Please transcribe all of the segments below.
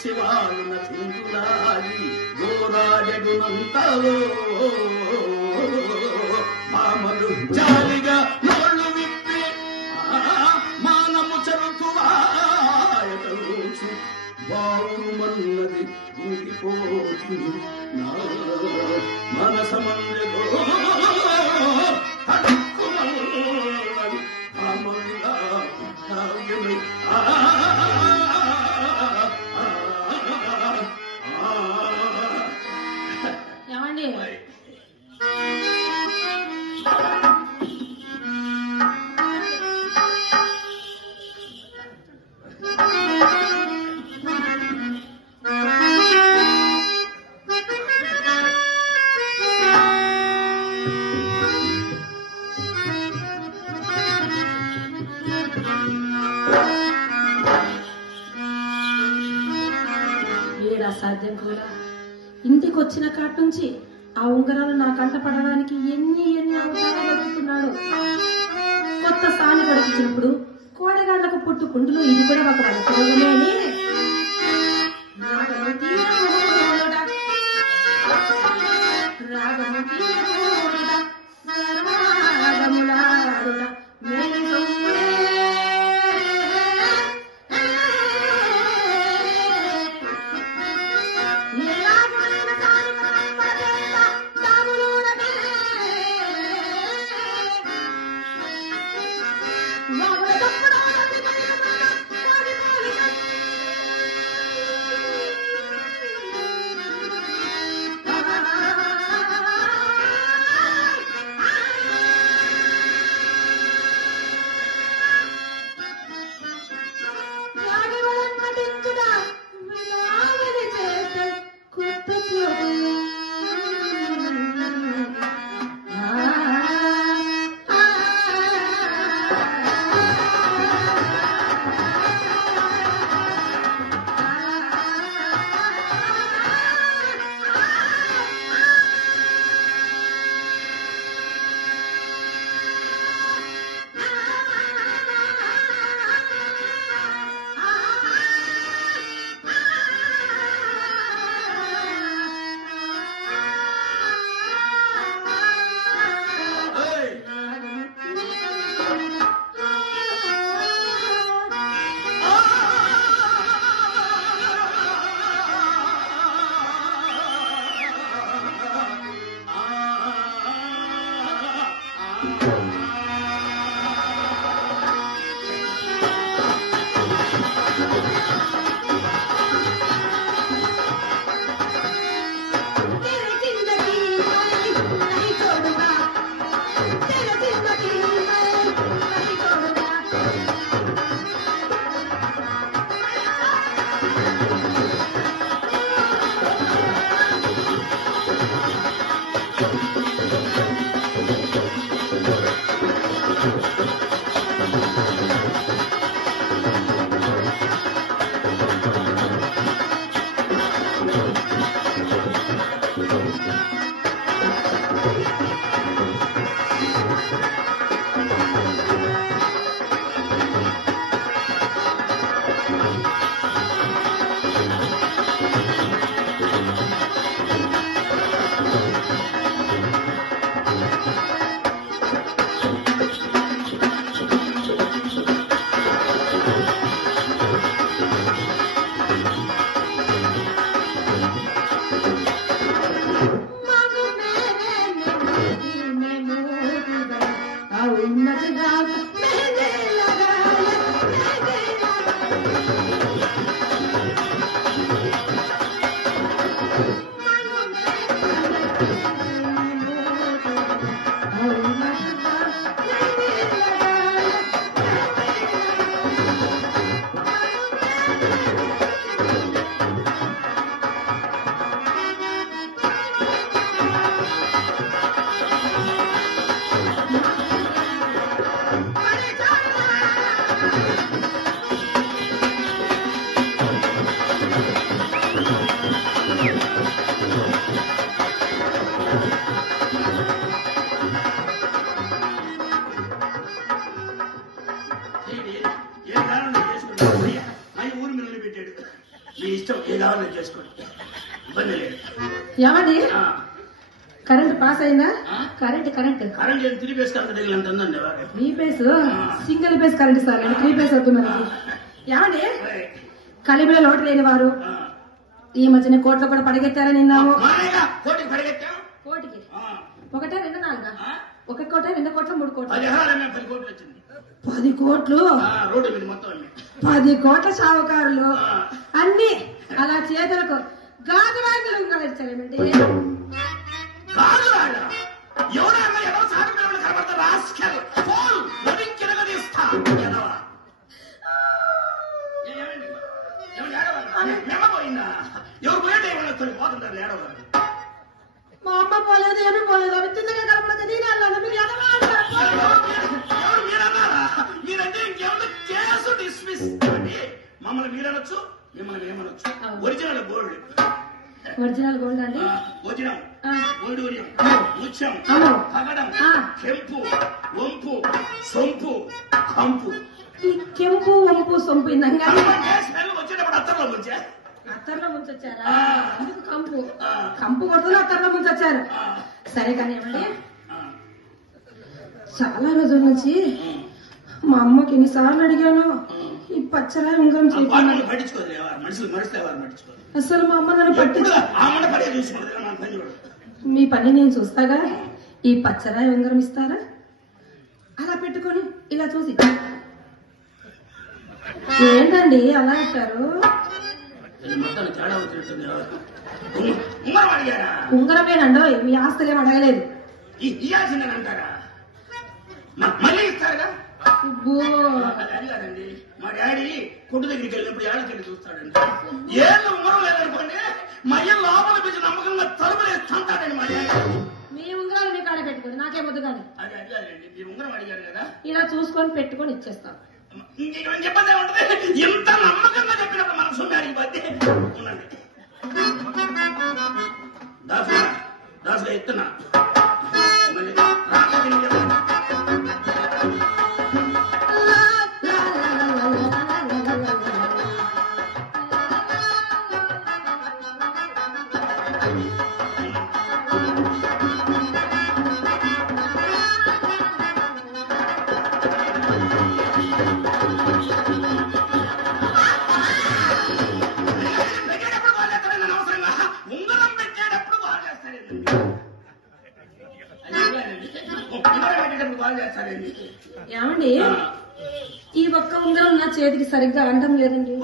శివాలు నచింతురాలి గోరాజగునంతలో మామలు జాలిగా నోళ్ళు విప్పి మానము చరుతువాయతలోచు బావుమన్నది ముగిపోతుంది నా మనసమందెగో హక్కుమన్నది అమరులా కావ్యమై ఏమండి సాధ్యం కూడా ఇంటికి వచ్చిన కాటి నుంచి ఆ ఉంగరాలు నా కంట పడడానికి ఎన్ని అవసరాలు ఎదుగుతున్నాడు. కొత్త స్థాని పడిచినప్పుడు కోడగాళ్లకు పుట్టు కుండులు ఇది కూడా ఒక వలసలోనే మీ ఇష్టం ఏ కావాలో చేసుకోండి, ఇబ్బంది లేదు. ఏమండి కరెంట్ పాస్ అయిందా? కరెంట్ కరెంట్ ఏం 3 ఫేస్ కరెంట్ తగిలినంత ఉందండి. 3 face single phase current sir, 3 face అవుతున్నారు. ఏమండి కలిమిలో లోటు లేని వారు ఈ మధ్యన కోట్లు కూడా పడగెత్తారని విన్నాము. కోటికి 1, 2, 4 1 కోట 2 కోట్ల 3 కోట్లు 10 కోట్లు వచ్చింది. 10 కోట్లు రోడ్డు మీద మొత్తం 10 కోట్ల షావుకారులు అన్ని అలా చేతులకు గాజు వాకులు ఉండాలండి. ఎవరైనా ఎవరు సాగుతారని కనబడతారు. రాసుకెళ్ళి పోలు తిరగదీస్తా పోయిందా? ఎవరు పోయేటే పోతుంటారు ఏడవ. మా అమ్మ పోలేదు, ఏమి పోలేదు, అవి తిన్నగా కనపడదు. నేను అన్నాను మీరు ఎవరు మీరన్నారా? మీరంటే ఇంకేమన్నా కేసు డిస్మిస్ అండి. మమ్మల్ని మీరనొచ్చు, మిమ్మల్ని ఏమనొచ్చు. ఒరిజినల్ గోల్డ్ అండి. వజ్రం, వైడూర్యం, ముత్యం, పగడం, కెంపు, వంపు, సొంపు, కంపు. ఈ కెంపు వంపు సొంపు ఇందంగా వచ్చేటప్పుడు అత్తర్లో ముంచొచ్చారా? కంపు కొడుతూ అత్తర్లో ముంచొచ్చారు. సరే కానీ ఏమండి చాలా రోజుల నుంచి మా అమ్మకి ఎన్నిసార్లు అడిగాను ఈ పచ్చరా ఉంగరం చేయమని. అసలు మా అమ్మ నన్ను మీ పని నేను చూస్తాగా. ఈ పచ్చరాయి ఉంగరం ఇస్తారా? అలా పెట్టుకొని ఇలా చూసి ఏంటండి అలా అంటారు? ఉంగరమేనండో మీ ఆస్తులేం అడగలేదు. మా డాడీ కొట్టు దగ్గరికి వెళ్ళినప్పుడు ఏళ్ళకెళ్ళి చూస్తాడండి. ఏళ్ళు ఉంగరం లేదనుకోండి మయ్య లోపల పెట్టి నమ్మకంగా తలుపులేసి తంతాడండి మా డాడీ. మీ ఉంగరాలు మీ కాడ పెట్టుకోండి, నాకే వద్దు కానీ. అది అడిగారండి, మీరు ఉంగరం అడిగారు కదా, ఇలా చూసుకొని పెట్టుకొని ఇచ్చేస్తాం. చెప్పదే ఉంటది. ఇంత నమ్మకంగా చెప్పినప్పుడు మన సొమ్మాడికి బద్దే ఉండండి. దాసుగా ఎత్తున్నా ఏమండి ఈ ఒక్క ఉంగరం నా చేతికి సరిగ్గా అంటం లేదండి.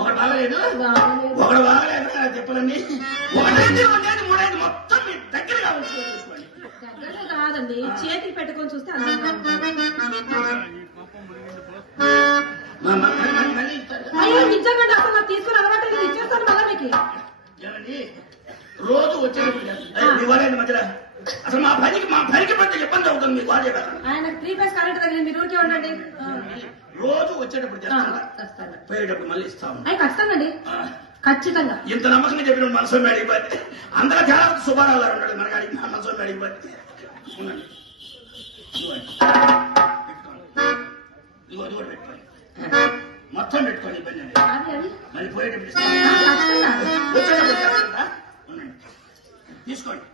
దగ్గర కాదండి, చేతికి పెట్టుకొని చూస్తే అయ్యో నిజంగా అసలు నాకు తీసుకుని అలవాటు లేదు. ఇచ్చేస్తాను మళ్ళా మీకు. రోజు వచ్చేది మధ్యలో అసలు మా పనికి పెద్ద ఇబ్బంది అవుతుంది. మీకు ఆయన 3 ఫేస్ కరెంట్ తగిలింది, మీరు ఊరికే ఉండండి. రోజు వచ్చేటప్పుడు పోయేటప్పుడు మళ్ళీ ఇస్తాము. ఖచ్చితంగా ఖచ్చితంగా. ఇంత నమ్మకంగా చెప్పిన మనసు మేడికి బట్టి అందరూ చాలా సుబ్బారావు గారు ఉన్నాడు మనకి అడిగి మనసు మేడికి బట్టి ఉండండి. ఇదిగో ఇది కూడా పెట్టుకోండి, మొత్తం పెట్టుకోండి. ఇబ్బంది అండి. మళ్ళీ పోయేటప్పుడు వచ్చేటప్పుడు ఉండండి, తీసుకోండి.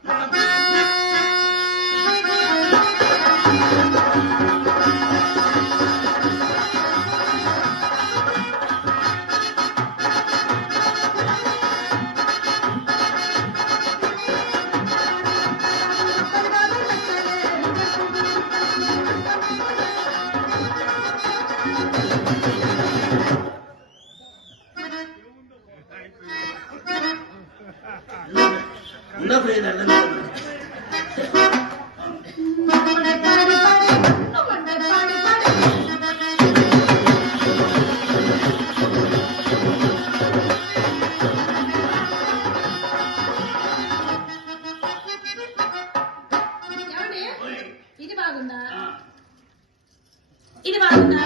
ఇది బాగుందా?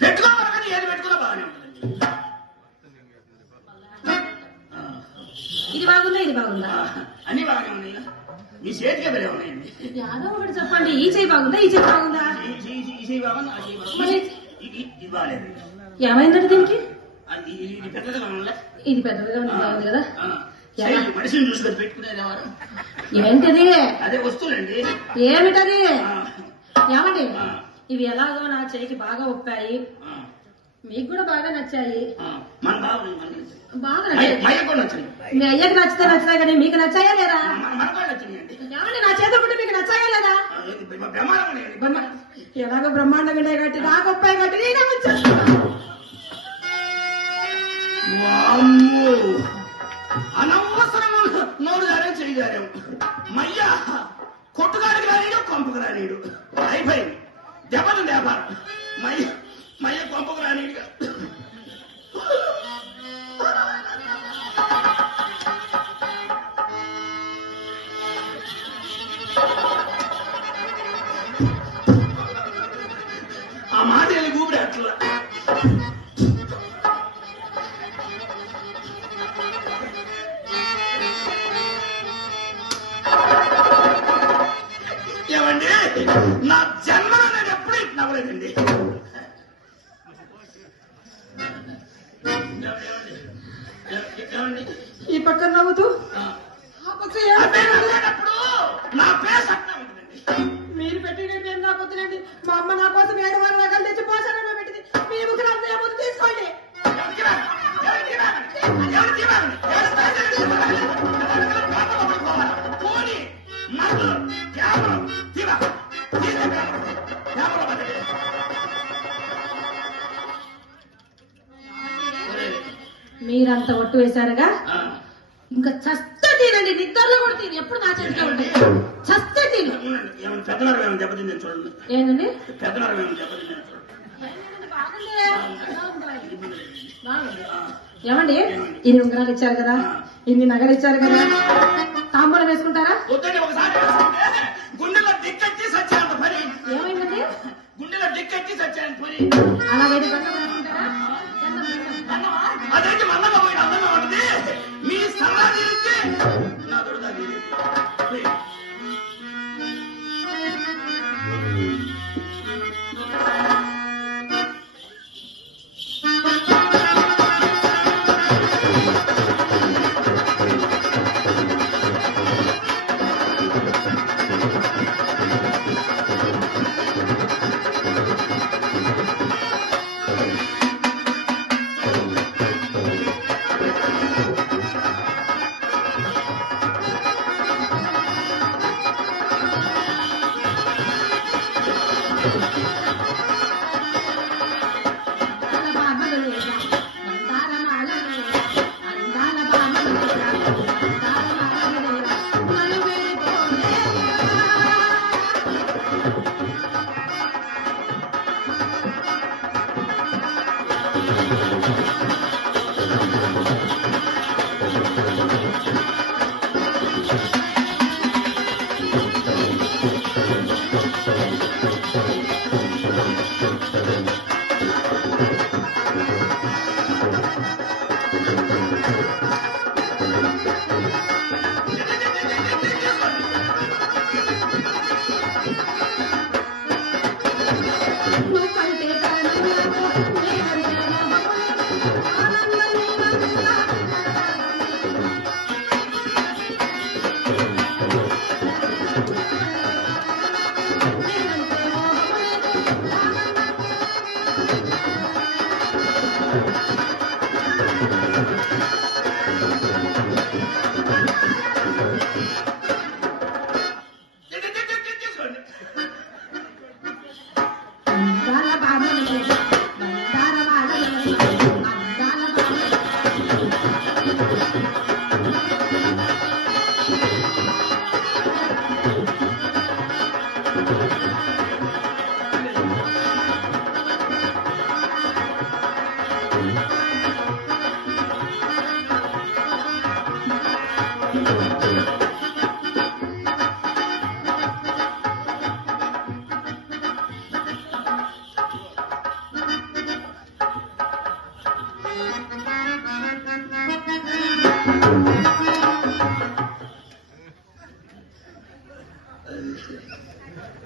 పెట్టుకోవాలి కానీ ఏది పెట్టుకున్నా బాగానే ఉంటుంది. ఇది బాగుందా? ఇది బాగుందా? అన్ని బాగానే ఉన్నాయి. మీ చేతికే బలే ఉన్నాయండి. యాదో ఒకటి చెప్పండి. ఈ చేయి బాగుందా? ఈ చేతి బాగుందా? ఈ చేయి బాగుంది, ఆ చేయి బాగుంది. ఇది బాగాలేదు. ఏమైందండి దీనికి? ఇది పెద్దదిగా ఉందా? ఇది పెద్దగా ఉంది కదా. మనిషిని చూసుకొని పెట్టుకునేది ఎవరు? ఏంటది? అదే వస్తువులండి. ఏమిటది? ఏమండి ఇవి ఎలాగో నా చేయికి బాగా ఒప్పాయి, మీకు కూడా బాగా నచ్చాయి. బాగా నచ్చాయి. మీ అయ్యకి నచ్చితే నచ్చాయి కానీ మీకు నచ్చాయా లేదా? ఏమండి నా చేతులు కూడా మీకు నచ్చాయా లేదా? ఎలాగో బ్రహ్మాండంగా కట్టి నాకు ఒప్పాయి కట్టి నేనే వచ్చాను. అనవసరం నోరు గారే చేయగారేం మయ్య కొట్టుగాడికి రానీడు కొంపకు రానీడు అయిపోయింది దెబ్బలు వ్యాపారం. మయ్య కొంపకు రానీడుగా ఆ మాట వెళ్ళి గూపిడి అట్లా ఏమండి నా జన్మలో నేను ఎప్పుడు నవ్వలేదండి. ఈ పక్కన నవ్వుతూ నవ్వేటప్పుడు నా పేరు అట్లా ఉంటుందండి. మీరు పెట్టిన పేరు నాకు వద్దులేండి. మా అమ్మ నా కోసం 7 రకాలు తెచ్చి పోషణలో పెట్టింది. మీ ముగ్గురు అంతా ఏమో తీసుకోండి. మీరంతా ఒట్టు వేశారుగా, ఇంకా చస్తే తినండి. నిద్రలో కూడా తిని ఎప్పుడు నా చేతిలో ఉంటాయి. చస్తే తిని పెద్దనరం ఏమైనా దెబ్బతిందని చూడండి. ఏంటండి పెద్దనరం ఏమైనా దెబ్బతిందని చూడండి. ఏమండి ఇన్ని ఉంగరాలు ఇచ్చారు కదా, ఇన్ని నగలు ఇచ్చారు కదా, తాంబూలం వేసుకుంటారా? వద్దండి. ఒకసారి గుండెలో దిక్కెత్తి సత్యాంత పని. ఏమైందండి? గుండెలో దిక్కెత్తి సత్యాంత పని. అలాగైతే బంధం వేసుకుంటారా? అదేంటి మన్నగా పోయిన అందంగా ఉంటుంది. మీ సలహా తీరిస్తే నా దొరదా తీరి.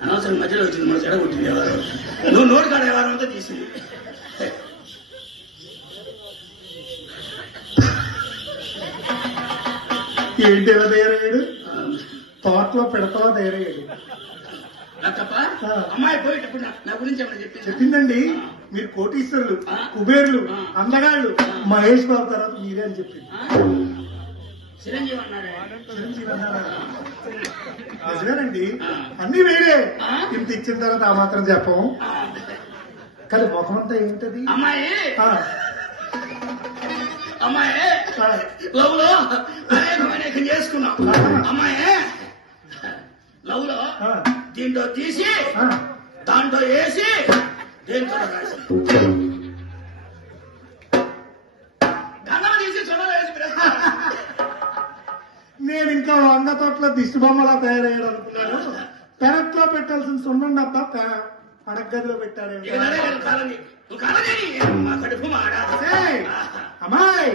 అనవసరం మధ్యలో వచ్చింది మన చెడ కొట్టింది ఎవరు నువ్వు నోటి కాడ ఎవరు అంతా తీసింది ఏంటి ఎలా తయారయ్యాడు? తోటలో పెడతావా తయారయ్యాడు. తప్ప అమ్మాయి పోయేటప్పుడు నా గురించి ఏమైనా చెప్పిందండి. మీరు కోటీశ్వరులు, కుబేర్లు, అందగాళ్ళు, మహేష్ బాబు తర్వాత మీరే అని చెప్పింది. చిరంజీవి అన్నారా? చిరంజీవి అన్నారా? నిజమేనండి, అన్ని వేరే. ఇంత ఇచ్చిన తర్వాత ఆ మాత్రం చెప్పము. కానీ ముఖమంతా ఏంటది? అమ్మాయి లవ్ లో అనేకం చేసుకున్నాం. అమ్మాయి లవ్ లో దీంట్లో తీసి దాంట్లో వేసి దేంతో రాసి గంగలు తీసి చొడలు వేసి నేను ఇంకా వంద తోటలో దిష్టి బొమ్మలా తయారయ్యాడు అనుకున్నాను. పెరట్లో పెట్టాల్సిన సున్నం డబ్బా పడగదిలో పెట్టారు. అమ్మాయి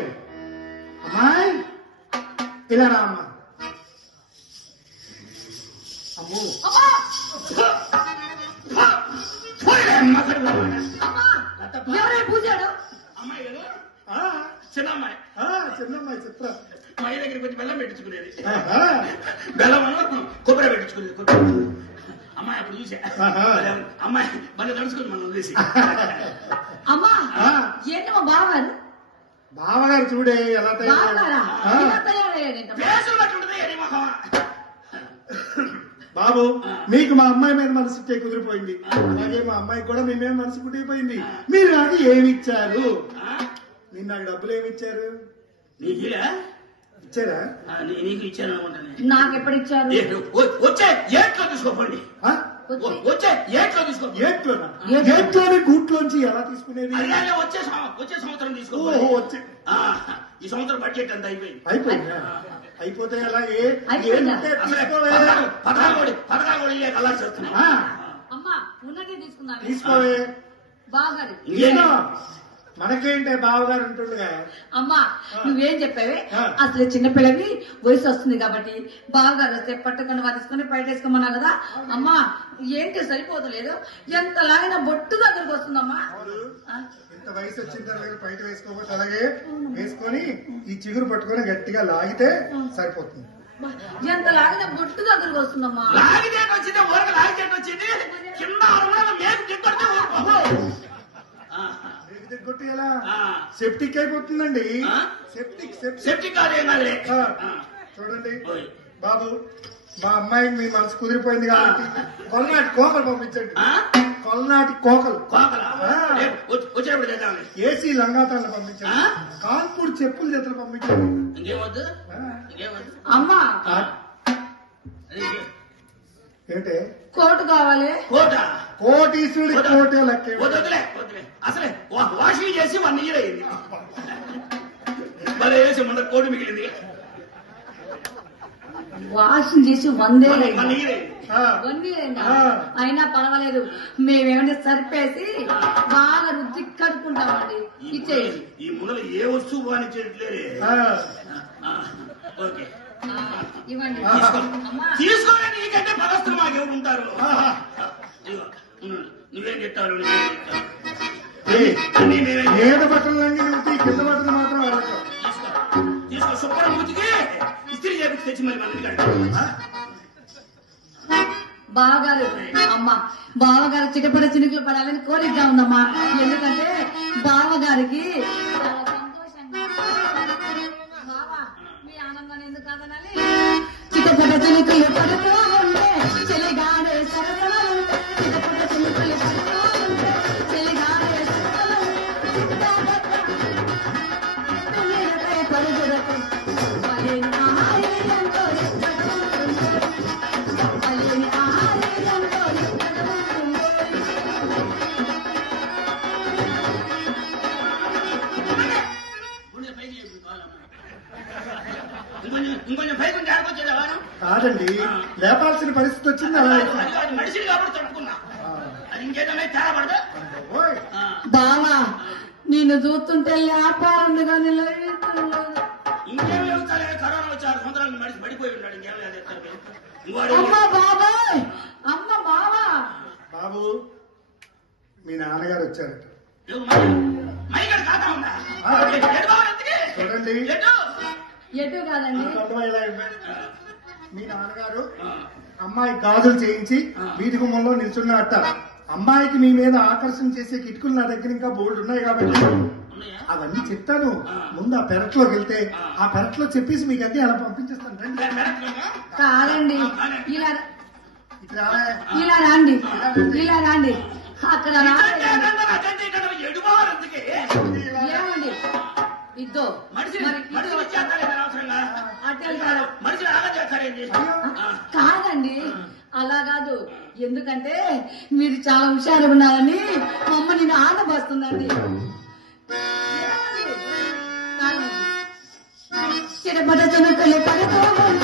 అమ్మాయి ఇలా రా అమ్మా. అమ్మో అమ్మాయి చిన్నమ్మాయి చిన్నమ్మాయి చిత్ర అమ్మాయి దగ్గరికి వచ్చి బెల్లం పెట్టించుకునేది. బెల్లం కొబ్బరి పెట్టించుకునేది. అమ్మాయి అప్పుడు చూసా అమ్మాయి బాగా నడుచుకుని మనం చూసి అమ్మా ఏంటి మా బావగారు? బావగారు చూడే ఎలా బాబు, మీకు మా అమ్మాయి మీద మనసు కుదిరిపోయింది. అలాగే మా అమ్మాయికి కూడా మీ మీద మనసు కుదిరిపోయింది. మీరు నాకు ఏమి ఇచ్చారు? మీరు నాకు డబ్బులు ఏమి ఇచ్చారు? ఇచ్చారా? నీకు ఇచ్చాను అనుకుంటాను. నాకు ఎప్పుడు ఇచ్చారు? వచ్చే ఏట్లో తీసుకోండి. వచ్చే ఏట్లో తీసుకో. ఏట్లోని గూట్లోంచి ఎలా తీసుకునేది? వచ్చే సంవత్సరం తీసుకో. వచ్చే ఈ సంవత్సరం బడ్జెట్ అంతా అయిపోయింది. అయిపోతే అలాగే పథకాలు అలా చేస్తున్నా. అమ్మా ఉన్నదే తీసుకుందాం. తీసుకోవే బావగారు. మనకేంటే బావగారు ఉంటుండగా. అమ్మా నువ్వేం చెప్పావే? అసలు చిన్నపిల్లవి వయసు వస్తుంది కాబట్టి బావగారు వస్తే పట్టుకొని వారేసుకొని బయట వేసుకోమన్నా కదా. అమ్మా ఏంటి సరిపోతలేదు? ఎంత లాగిన బొట్టు దగ్గరకు వస్తుందమ్మా. ఇంత వయసు వచ్చిన తర్వాత బయట వేసుకోకపోతే అలాగే వేసుకొని ఈ చిగురు పట్టుకొని గట్టిగా లాగితే సరిపోతుంది. ఎంత లాగిన బొట్టు దగ్గరకు వస్తుందమ్మా. లాగితేటి వచ్చింది, ఊరికి లాగితేటి వచ్చింది. కింద కొట్టి ఎలా సెప్టిక్ అయిపోతుందండి. సెప్టిక్ చూడండి బాబు, మా అమ్మాయికి మీ మనసు కుదిరిపోయింది కాబట్టి కొలనాటి కోకలు పంపించండి. కొలనాటి కోకలు ఏసీ లంగాతాలను పంపించండి. కాన్పూర్ చెప్పుల జతలు పంపించండి. అమ్మా ఏంటే కోటు కావాలి? కోటీశ్వరుడి కోటే లెక్క. అసలే వాషింగ్ చేసి 1 year అయింది. మరి వేసి మొన్న కోటి మిగిలింది. వాషింగ్ చేసి 1 year అయింది. అయినా పర్వాలేదు, మేమేమైనా సరిపేసి బాగా రుద్ది కడుక్కుంటామండి. ఇచ్చేది ఈ మునలు ఏ వస్తువు బానిచ్చేట్లేరే. ఓకే ఇవ్వండి. తీసుకోండి. నీకంటే పదస్తులు మాకెవరు ఉంటారు? నువ్వేం చెప్తావు? మీద బట్టలన్నీ నువ్వు కింద బట్టలు మాత్రం ఆడతావు. తీసుకో. శుభ్రం ముతికి ఇస్త్రీ చేపించి తెచ్చి మరి మన బావగారు. అమ్మా బావగారు చిటపడ చినుకులు పడాలని కోరికగా ఉందమ్మా. ఎందుకంటే బావగారికి చాలా సంతోషంగా. బావా మీ ఆనందాన్ని ఎందుకు కాదనాలి? చిటపడ చినుకులు పడుతూ ఉంటే చెలిగాడే సరసలు ఉంటే, చిటపడ చినుకులు పడుతూ ఉంటే చెలిగాడే సరసలు పడుగురకు ఇంకొంచెం పైకి ఆడుకొచ్చేదా? కాదండి, లేపాల్సిన పరిస్థితి వచ్చింది. అలా మనిషిని కాబట్టి తట్టుకున్నా. అది ఇంకేదైనా తేడా పడదా? బావా నిన్ను చూస్తుంటే లేపాలి కానీ ఇంకేం లేవుతాలే. కరోనా వచ్చి 6 సంవత్సరాలు మనిషి పడిపోయి ఉన్నాడు. ఇంకేం లేదు. అమ్మ బాబాయ్, అమ్మ బావా. బాబు మీ నాన్నగారు వచ్చారట. మైగడ ఖాతా ఉందా? చూడండి ఎటు కాదండి. మీ నాన్నగారు అమ్మాయి గాజులు చేయించి వీధి గుమ్మంలో నిల్చున్నట్ట. అమ్మాయికి మీ మీద ఆకర్షణ చేసే కిటుకులు నా దగ్గర ఇంకా బోల్డ్ ఉన్నాయి కాబట్టి అవన్నీ చెప్తాను. ముందు ఆ పెరట్లోకి వెళ్తే ఆ పెరట్లో చెప్పేసి మీకు అన్ని అలా పంపించేస్తాను. కాదండి, ఇలా ఇలా రండి, ఇలా రండి. అక్కడ ఏమండి ఇద్దో కాదండి, అలా కాదు. ఎందుకంటే మీరు చాలా హుషారు ఉన్నారని మా అమ్మ నేను ఆనందపరుస్తుందండి. చిరపడ చిన్నకలే పడుకోవాలి